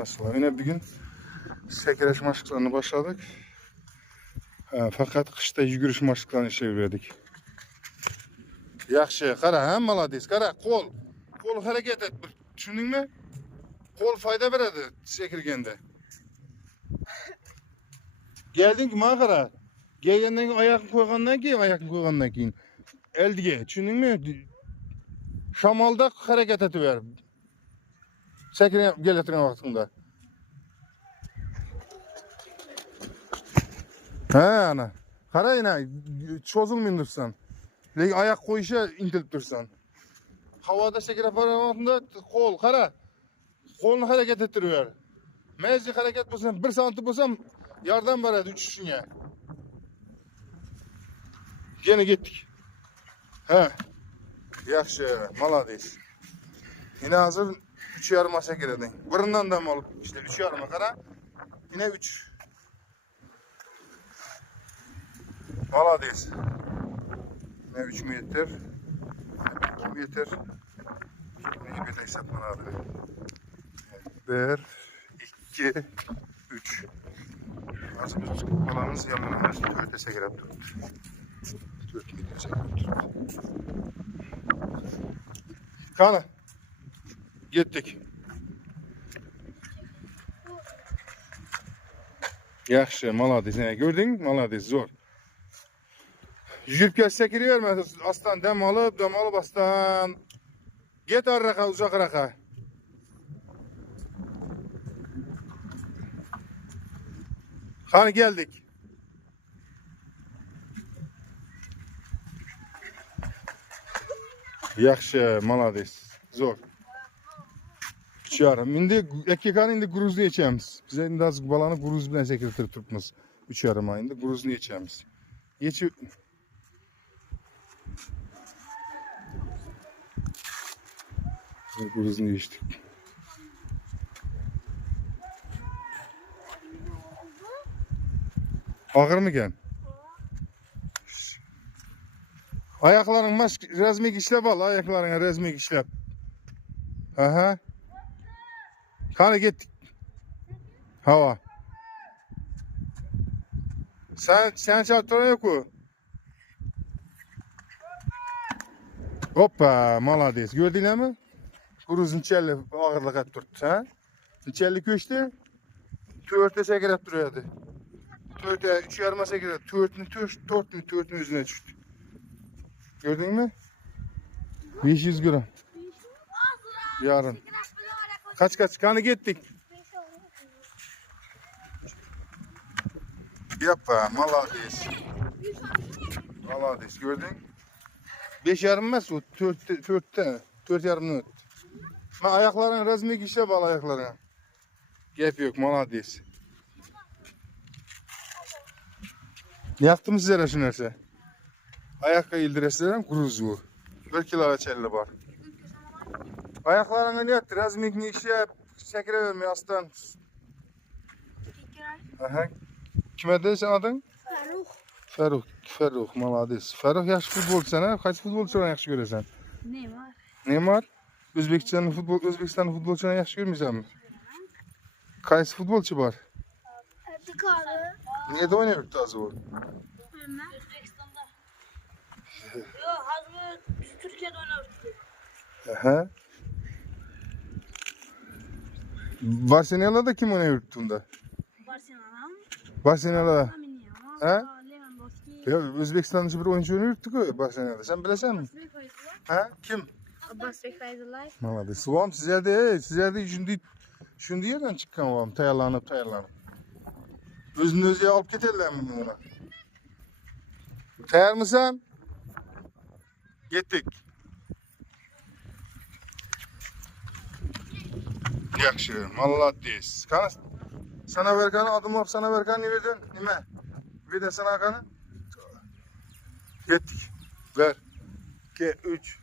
Aslında yine bir gün sekreş maşıklarını başladık. Fakat kışta yürüyüş maşıklarını çevirdik. Yaxşı, qara, ha, malades, qara, Kol hareket et. Düşündün mü? Kol fayda veradi sekirgende. Geldin ki bana qara. Gelgenden keyin ayakını koygandan keyin eldige, düşündün mü? Şamalda hareket etiver. Sekire geletirigen vaqtında. He ana. Qara yine çözülmeyin dursan. Lekin ayak koyuşa intilip dursan. Havada sekirep barganda kol qara. Kolunu hareket ettiriver. Mezci hareket bolsa 1 santim bolsam yordam beradi uçuşuna. Gene gittik. He. Yaxşı, malades. Yine hazır 3,5 asa girdin. Birinden de alıp işte 3,5 qara. Yine 3. Malades. Yine 3 metre. 2 metre. Ne bir hesaplanadı. 1, 2, 3. Hazır biz balamız yanına 4 asa girip durdu. 4 metre çekip durdu. Kana. Gittik. Yaxşı, malades. Gördün mü? Malades, zor. Yürüp gelse giriyor aslan dem alıp aslan. Git arraka, uzak araka. Hani geldik. Yaxşı, malades. Zor. 3,5. İndi ekikanı indi gruzunu içemiz. Bize indi az balanı gruz bilen sekreterip turpmiz. 3,5 indi gruzunu içemiz. Geçi gruzunu içtik. Ağır mı gen? Ayakların rezmik işlep al, ayaklarına rezmik işlep. Aha. Hani gittik. Hava. Sen çarptıran yok mu? Hoppa, malades. Gördün mü? Kuruzun çelli ağırlık et durdu. Ha? Çelli köştü. Törte sekerep duruyordu. Törte 3,5 sekerep. Törtünün yüzüne düştü. Gördün mü? 500 gram. Yarın. Kaç kanı gittik. Yapma, malades. Malades, gördün? 5,5 emas o, 4,5'den öttü. Ben ayaklarına rezmik işe bağlı ayaklarına. Gep yok, malades. Ne yaptım sizlere şu nerse? Ayakla ildireslerim kuruzu. 1 kilo çelli var. Ayaklarına ne yaptı? Rezmik ne işe çekire vermiyor aslan. Aha. Kime deysen adın? Ferruh, malades. Ferruh yaxşı futbolcu sana. Kaç futbolcularını yaxşı göresen? Neymar? Özbekistan'ın futbolcularını yaxşı görmeyecek mi? Kaysi futbolcu var? Nerede oynuyor az o? Özbekistan'da. Yok, hazır biz Türkiye'de oynuyoruz. Aha. Barcelona'da kim oynuyor yurtunda? Barcelona'da. Ha? Ya Özbekistan'da bir oyuncu oynuyordu ki Barcelona'da. Sen bilecek misin? Ha? Kim? Abbasbek Feyzullah. Malades. Suvam sizlerde şimdi yerden çıkan oğlum tayarlanıp. Özünü özüye alıp giderler mi buna? Tayar mısın? Gittik. Yaxşı, malades. Sana verkanı adım olup sana verkanı ne verdin? Nime? Bir de sana kanı. Gittik. Ver. 2, 3.